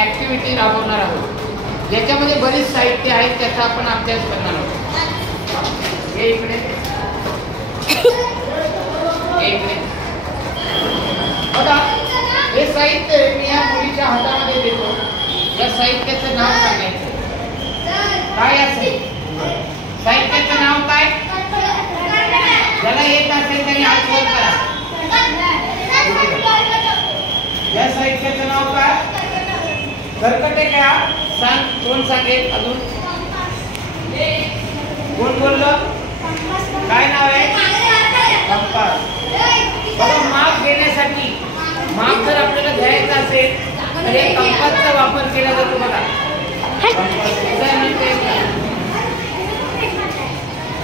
Activity राबवणार आहोत, ज्याच्यामध्ये बरीच साहित्य आहेत, त्याचा आपण अभ्यास करणार आहोत. हे इकडे बघा, हे साहित्य मी या मुलीच्या हातामध्ये देतो. या साहित्याचं नाव सांगायचं. काय असेल साहित्याचं नाव? काय ज्याला येत असेल त्याने हात वर करा. या साहित्याचं नाव काय? कर्कटे का? सांग, कोण सांगेल? अजून कोण बोललं? काय नाव आहे? कंपास. बघा, माप घेण्यासाठी, माप जर आपल्याला घ्यायचं असेल तर हे कंपासचा वापर केला जातो. बघा,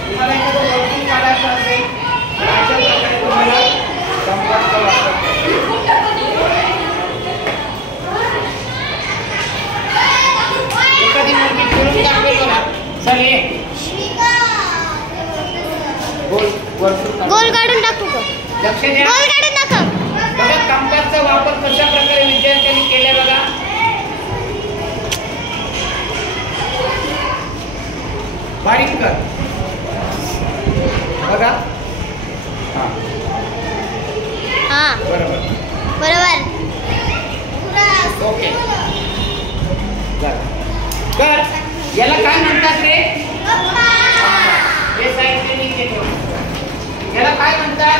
तुम्हाला एखादं वर्तुळ काढायचं असेल तर अशा प्रकारे तुम्हाला कंपासचा वापर एखादी मुलगी फिरून दाखवेल बघा. चल ये, गोल काढून टाकू का? लक्ष द्या. गोल काढून टाका. बघा, कंपासचा वापर कशा प्रकारे विद्यार्थ्यांनी केला बघा. बारीक कर. बघा, हां बरोबर ओके. कर. याला काय म्हणतात रे? हे साहित्य मी घेतो. याला काय म्हणतात?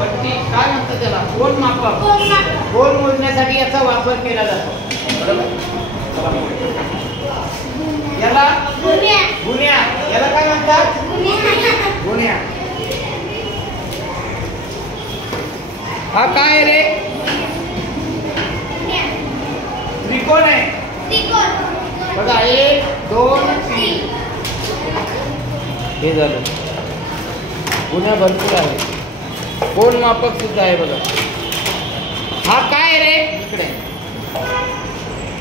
पट्टी. काय म्हणतात त्याला? कोन मापक. कोन मोजण्यासाठी याचा वापर केला जातो. बरोबर. याला गुन्ह्या. याला काय म्हणतात? गुन्ह्या. हा काय रे? त्रिकोण आहे. बघा, 1 2 3 हे झालं. गुन्ह्या भरपूर आहे. कोन मापक सुद्धा आहे. बघा, हा काय रे? इकडे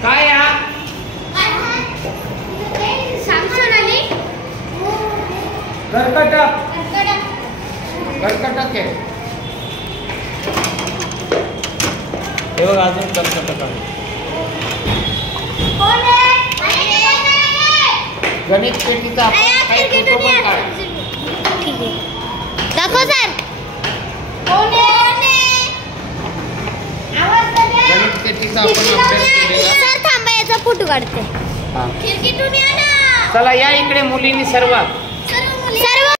काय? हा कर्कटक. कर्कटक आहे. हे बघा, अजून कर्कटक आहे. गणित पेटीचा आपण काही फोटो पण काढ. ठीक आहे, दाखव सर. गणित पेटीचा आपण अभ्यास केलेला. सर थांबा, याचा फोटो काढते. चला या इकडे मुलींनी सर्वात.